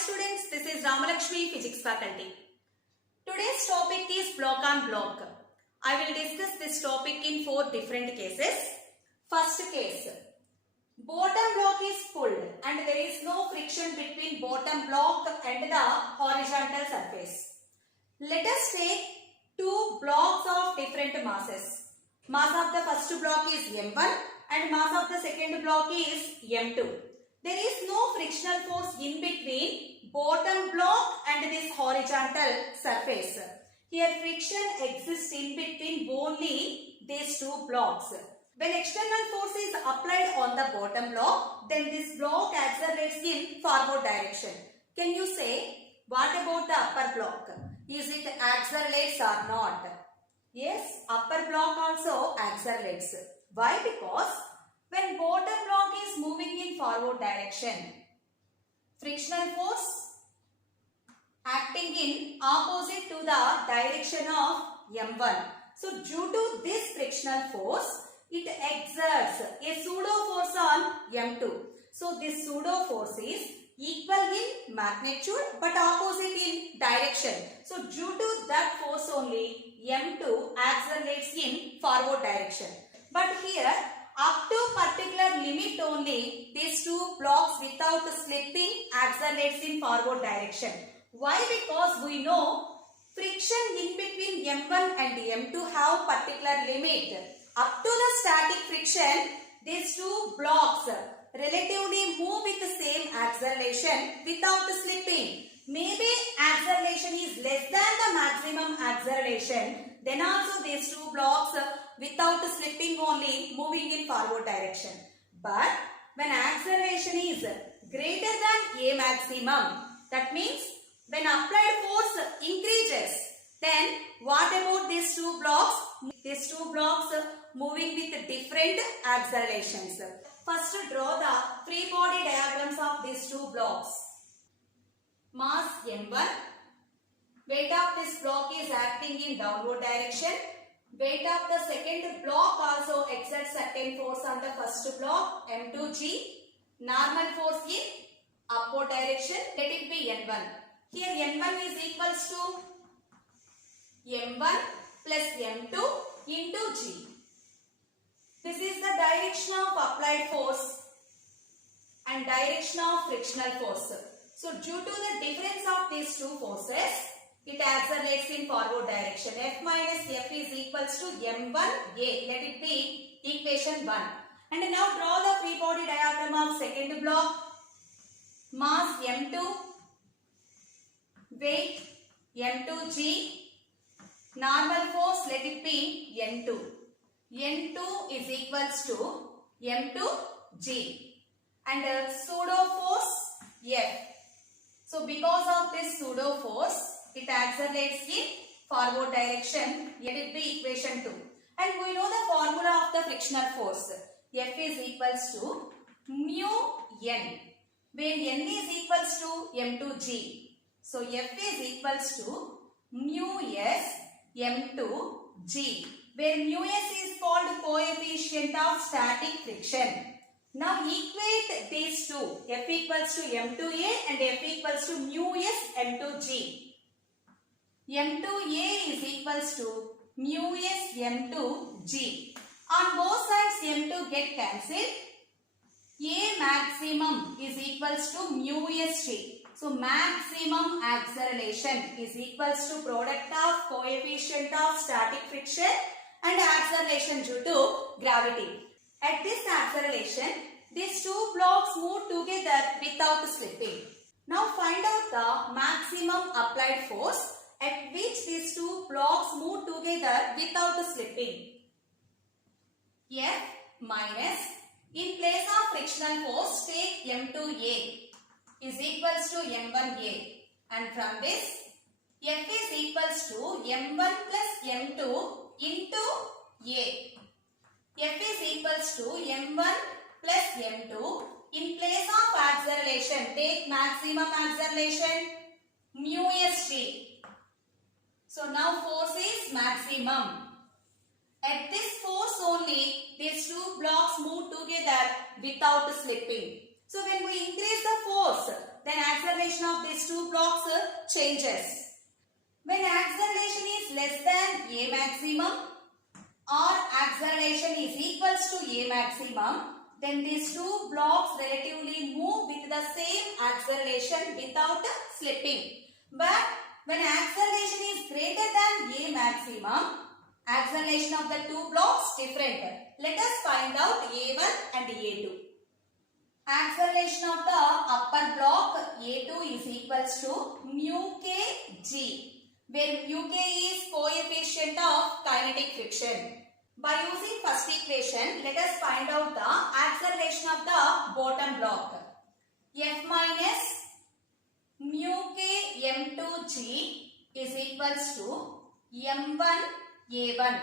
students, this is Ramalakshmi, Physics faculty. Today's topic is block on block. I will discuss this topic in 4 different cases. First case, bottom block is pulled and there is no friction between bottom block and the horizontal surface. Let us take 2 blocks of different masses. Mass of the first block is M1 and mass of the second block is M2. There is no frictional force in between bottom block and this horizontal surface. Here friction exists in between only these 2 blocks. When external force is applied on the bottom block, then this block accelerates in forward direction. Can you say, what about the upper block? Is it accelerates or not? Yes, upper block also accelerates. Why? Because when bottom block is moving in forward direction, frictional force acting in opposite to the direction of M1. So due to this frictional force, it exerts a pseudo force on M2. So this pseudo force is equal in magnitude but opposite in direction. So due to that force only, M2 accelerates in forward direction. But here, up to particular limit only, these 2 blocks without slipping accelerates in forward direction. Why? Because we know friction in between M1 and M2 have particular limit. Up to the static friction, these 2 blocks relatively move with the same acceleration without slipping. Maybe acceleration is less than the maximum acceleration. Then also these 2 blocks without slipping only moving in forward direction. But when acceleration is greater than A maximum, that means when applied force increases, then what about these 2 blocks? These 2 blocks moving with different accelerations. First, draw the free body diagrams of these 2 blocks. Mass M1. Weight of this block is acting in downward direction. Weight of the second block also exerts certain force on the first block, M2G. Normal force in upward direction, let it be N1. Here N1 is equals to M1 plus M2 into G. This is the direction of applied force and direction of frictional force. So due to the difference of these 2 forces, it accelerates in forward direction. F minus F is equals to M1A. Let it be equation 1. And now draw the free body diagram of second block. Mass M2, weight M2G, normal force let it be N2. N2 is equals to M2G and pseudo force F. So because of this pseudo force, it accelerates in forward direction. Let it be equation 2. And we know the formula of the frictional force. F is equals to mu N, where N is equals to M2G. So F is equals to mu S M2G, where mu S is called coefficient of static friction. Now equate these 2, F equals to M2A and F equals to mu S M2G. M2A is equals to mu S M2G. On both sides M2 get cancelled. A maximum is equals to mu S G. So maximum acceleration is equals to product of coefficient of static friction and acceleration due to gravity. At this acceleration, these 2 blocks move together without slipping. Now find out the maximum applied force at which these 2 blocks move together without slipping. F minus, in place of frictional force, take M2A is equals to M1A. And from this, F is equals to M1 plus M2 into A. F is equals to M1 plus M2. In place of acceleration, take maximum acceleration, mu SG. So now force is maximum. At this force only, these 2 blocks move together without slipping. So when we increase the force, then acceleration of these two blocks changes. When acceleration is less than A maximum or acceleration is equals to A maximum, then these two blocks relatively move with the same acceleration without slipping. But when acceleration is greater than A maximum, acceleration of the two blocks different. Let us find out A1 and A2. Acceleration of the upper block A2 is equals to mu k g, where mu k is coefficient of kinetic friction. By using first equation, let us find out the acceleration of the bottom block. F minus mu k m2g is equals to m1 a1.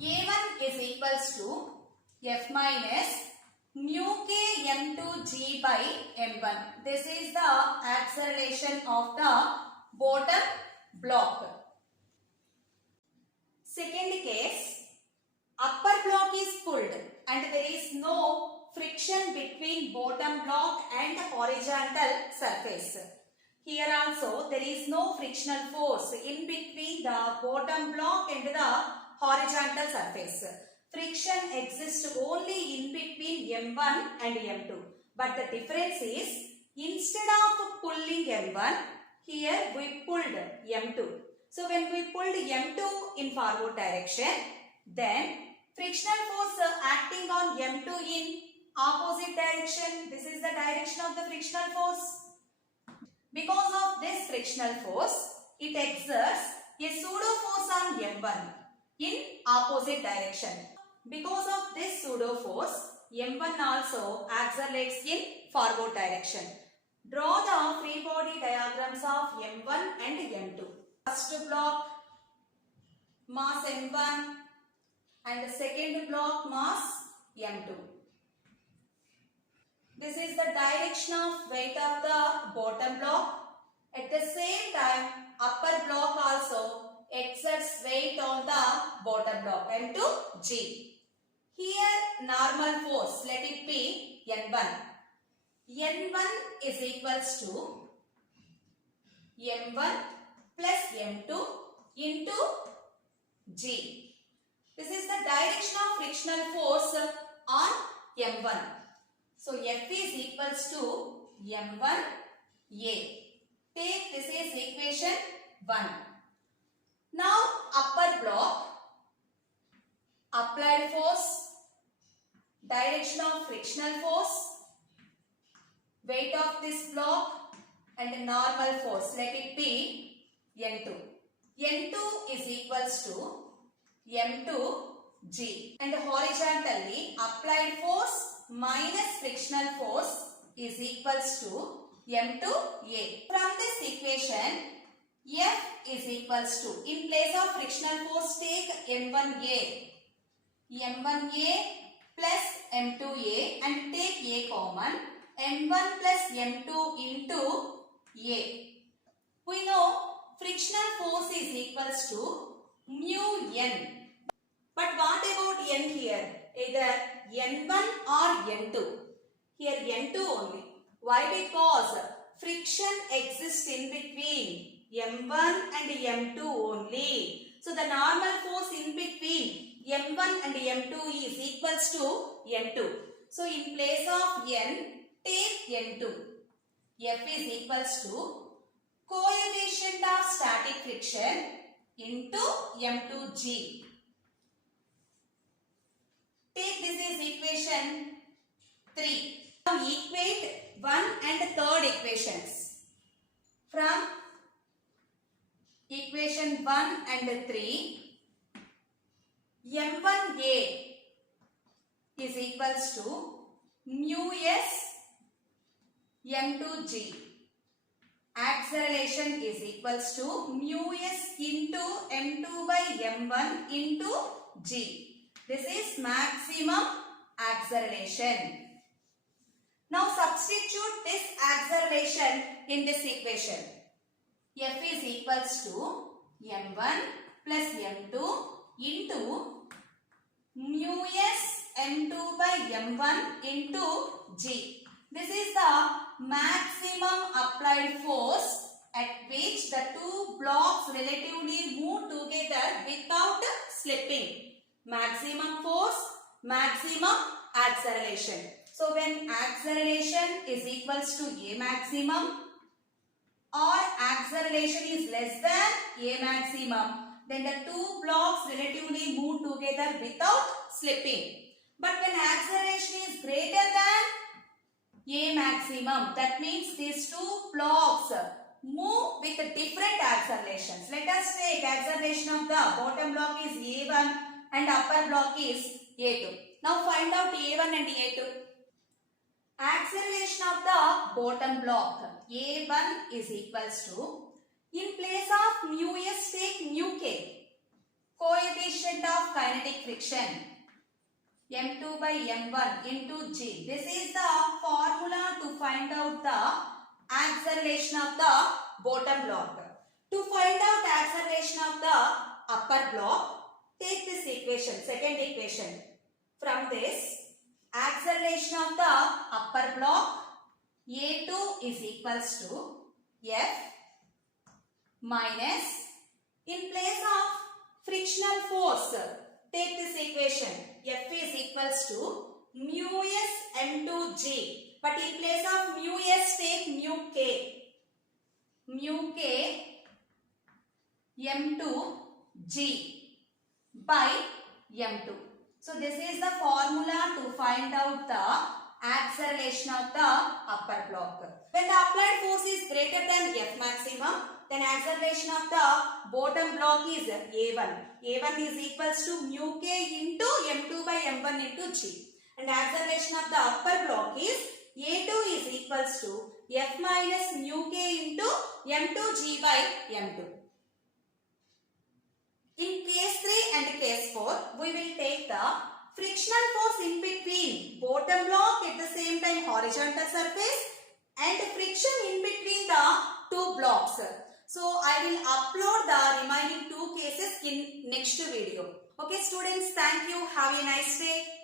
A1 is equals to F minus mu k m2g by m1. This is the acceleration of the bottom block. Second case, upper block is pulled and there is no friction between bottom block and horizontal surface. Here also there is no frictional force in between the bottom block and the horizontal surface. Friction exists only in between M1 and M2. But the difference is, instead of pulling M1, here we pulled M2. So when we pulled M2 in forward direction, then frictional force acting on M2 in opposite direction. This is the direction of the frictional force. Because of this frictional force, it exerts a pseudo force on M1 in opposite direction. Because of this pseudo force, M1 also accelerates in forward direction. Draw the free body diagrams of M1 and M2. First block mass M1 and the second block mass M2. This is the direction of weight of the bottom block. At the same time, upper block also exerts weight on the bottom block, M2 G. Here normal force, let it be N1. N1 is equals to M1 plus M2 into G. This is the direction of frictional force on M1. So F is equals to M1 A. Take this is equation 1. Now upper block, applied force, direction of frictional force, weight of this block and normal force, let it be N2. N2 is equals to M2 G, and horizontally applied force minus frictional force is equals to M2 A. From this equation, F is equals to, in place of frictional force take M1A. M1A plus M2A and take A common. M1 plus M2 into A. We know frictional force is equals to mu N. But what about N here? Either N1 or N2. Here N2 only. Why? Because friction exists in between M1 and M2 only. So the normal force in between M1 and M2 is equals to N2. So in place of N, take N2. F is equals to coefficient of static friction into M2G. Take this is equation 3. Now equate 1 and 3rd equations. From equation 1 and 3, M1A is equals to mu S M2G. Acceleration is equals to mu S into M2 by M1 into G. This is maximum acceleration. Now substitute this acceleration in this equation. F is equals to M1 plus M2 into mu S M2 by M1 into G. This is the maximum applied force at which the two blocks relatively move together without slipping. Maximum force, maximum acceleration. So when acceleration is equals to A maximum or acceleration is less than A maximum, then the two blocks relatively move together without slipping. But when acceleration is greater than A maximum, that means these two blocks move with different accelerations. Let us take acceleration of the bottom block is A1 and upper block is A2. Now find out A1 and A2. Acceleration of the bottom block A1 is equals to, in place of mu s take mu k, coefficient of kinetic friction, m2 by m1 into g. This is the formula to find out the acceleration of the bottom block. To find out acceleration of the upper block, take this equation, second equation. From this, acceleration of the upper block A2 is equals to F minus, in place of frictional force, take this equation, F is equals to mu s m2g, but in place of mu s take mu k m2g by m2. So this is the formula to find out the acceleration of the upper block. When the applied force is greater than F maximum, then acceleration of the bottom block is A1. A1 is equals to mu k into m2 by m1 into g. And acceleration of the upper block is A2 is equals to F minus mu k into m2g by m2. In case 3 and case 4, we will take the frictional force in between bottom block at the same time horizontal surface and friction in between the two blocks. So I will upload the remaining two cases in next video. Okay students, thank you. Have a nice day.